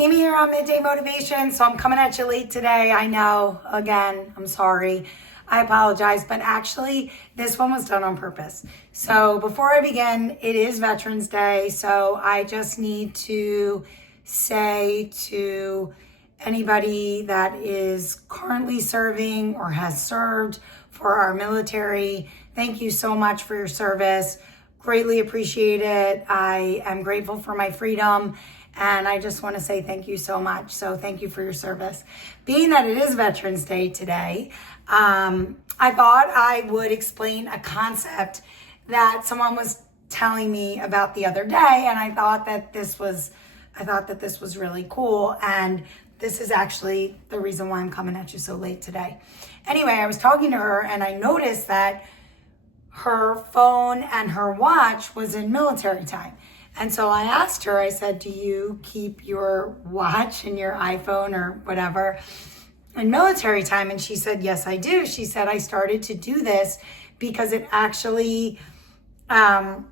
Amy here on Midday Motivation. So I'm coming at you late today. I know, again, I'm sorry. I apologize, but actually this one was done on purpose. So before I begin, it is Veterans Day. So I just need to say to anybody that is currently serving or has served for our military, thank you so much for your service. Greatly appreciate it. I am grateful for my freedom. And I just want to say thank you so much. So thank you for your service. Being that it is Veterans Day today, I thought I would explain a concept that someone was telling me about the other day. And I thought that this was really cool. And this is actually the reason why I'm coming at you so late today. Anyway, I was talking to her and I noticed that her phone and her watch was in military time. And so I asked her, I said, do you keep your watch and your iPhone or whatever in military time? And she said, yes, I do. She said, I started to do this because it actually kind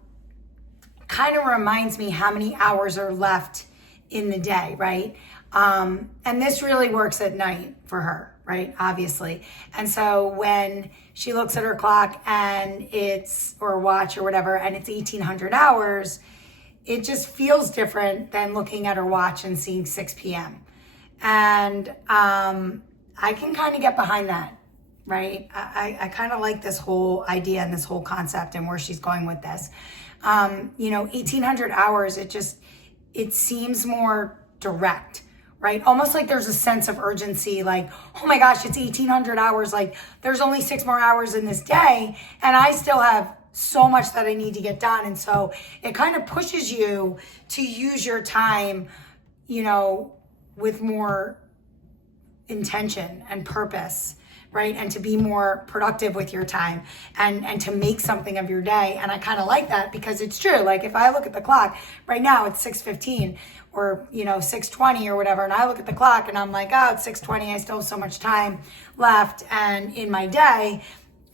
of reminds me how many hours are left in the day, right? And this really works at night for her, right? Obviously. And so when she looks at her clock and or watch or whatever, and it's 1800 hours, it just feels different than looking at her watch and seeing 6 p.m. And I can kind of get behind that, right? I kind of like this whole idea and this whole concept and where she's going with this. 1800 hours, it seems more direct, right? Almost like there's a sense of urgency, like, oh my gosh, it's 1800 hours. Like there's only 6 more hours in this day and I still have so much that I need to get done. And so it kind of pushes you to use your time, with more intention and purpose, right? And to be more productive with your time and to make something of your day. And I kind of like that because it's true. Like if I look at the clock right now, it's 6:15 or, 6:20 or whatever. And I look at the clock and I'm like, oh, it's 6:20. I still have so much time left and in my day.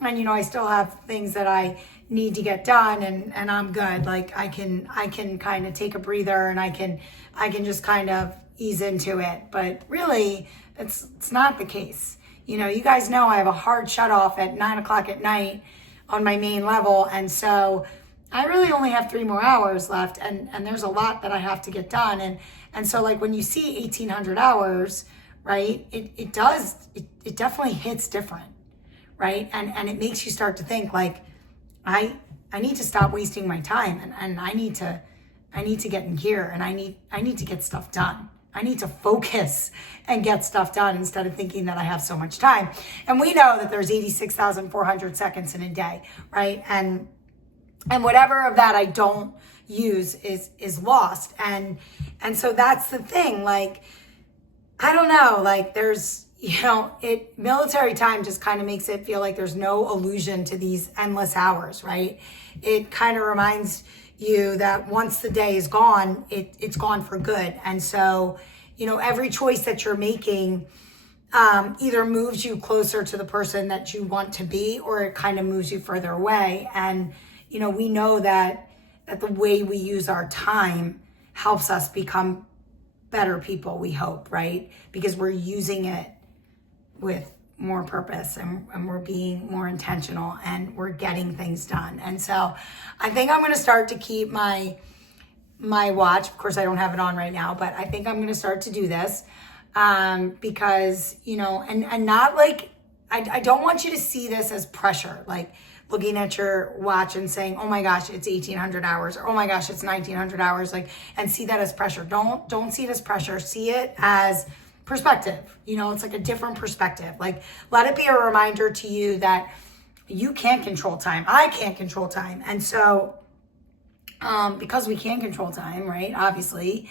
And, I still have things that I need to get done and I'm good. Like I can kind of take a breather and I can just kind of ease into it. But really it's not the case. You guys know I have a hard shut off at 9 o'clock at night on my main level. And so I really only have 3 more hours left and there's a lot that I have to get done. And so like when you see 1800 hours, right, it definitely hits different, right? And it makes you start to think like, I need to stop wasting my time and I need to get in gear and I need to get stuff done. I need to focus and get stuff done instead of thinking that I have so much time. And we know that there's 86,400 seconds in a day, right? And whatever of that I don't use is lost. And so that's the thing. Like, I don't know, like there's, military time just kind of makes it feel like there's no illusion to these endless hours, right? It kind of reminds you that once the day is gone, it's gone for good. And so, every choice that you're making either moves you closer to the person that you want to be, or it kind of moves you further away. And, we know that the way we use our time helps us become better people, we hope, right? Because we're using it with more purpose and we're being more intentional and we're getting things done. And so I think I'm going to start to keep my watch. Of course, I don't have it on right now, but I think I'm going to start to do this because, and not like, I don't want you to see this as pressure, like looking at your watch and saying, oh my gosh, it's 1800 hours or oh my gosh, it's 1900 hours, like, and see that as pressure. Don't see it as pressure. See it as perspective. It's like a different perspective. Like let it be a reminder to you that you can't control time. I can't control time. And so because we can't control time, right? Obviously,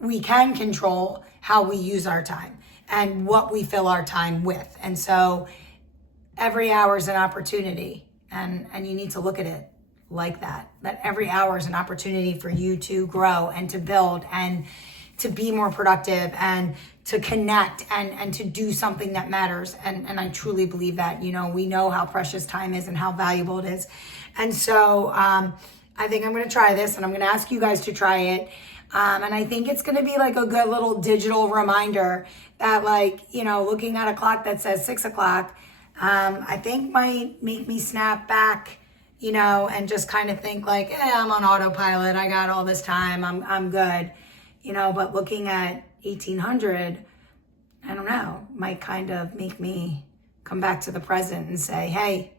we can control how we use our time and what we fill our time with. And so every hour is an opportunity and you need to look at it like that every hour is an opportunity for you to grow and to build and to be more productive and to connect and to do something that matters. And I truly believe that, we know how precious time is and how valuable it is. And so I think I'm going to try this and I'm going to ask you guys to try it. And I think it's going to be like a good little digital reminder that, like, you know, looking at a clock that says 6 o'clock, I think might make me snap back, you know, and just kind of think like, I'm on autopilot. I got all this time. I'm good, you know. But looking at 1800, I don't know, might kind of make me come back to the present and say, hey,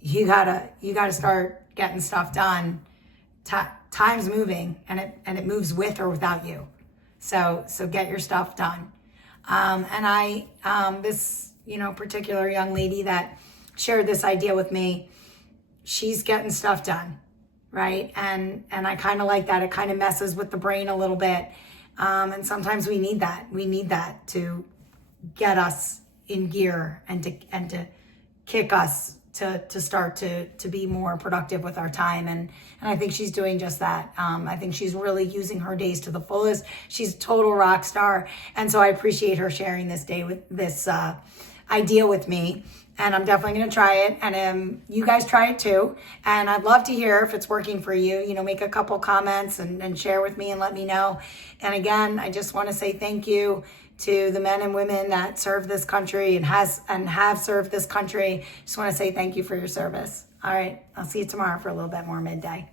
you gotta start getting stuff done. Time's moving, and it moves with or without you. So get your stuff done. And I this, you know, particular young lady that shared this idea with me, she's getting stuff done, right? And I kind of like that. It kind of messes with the brain a little bit. And sometimes we need that. We need that to get us in gear and to kick us to start to be more productive with our time. And I think she's doing just that. I think she's really using her days to the fullest. She's a total rock star. And so I appreciate her sharing this day with this idea with me. And I'm definitely going to try it. And you guys try it too. And I'd love to hear if it's working for you. You know, make a couple comments and share with me and let me know. And again, I just want to say thank you to the men and women that serve this country and have served this country. Just want to say thank you for your service. All right. I'll see you tomorrow for a little bit more Midday.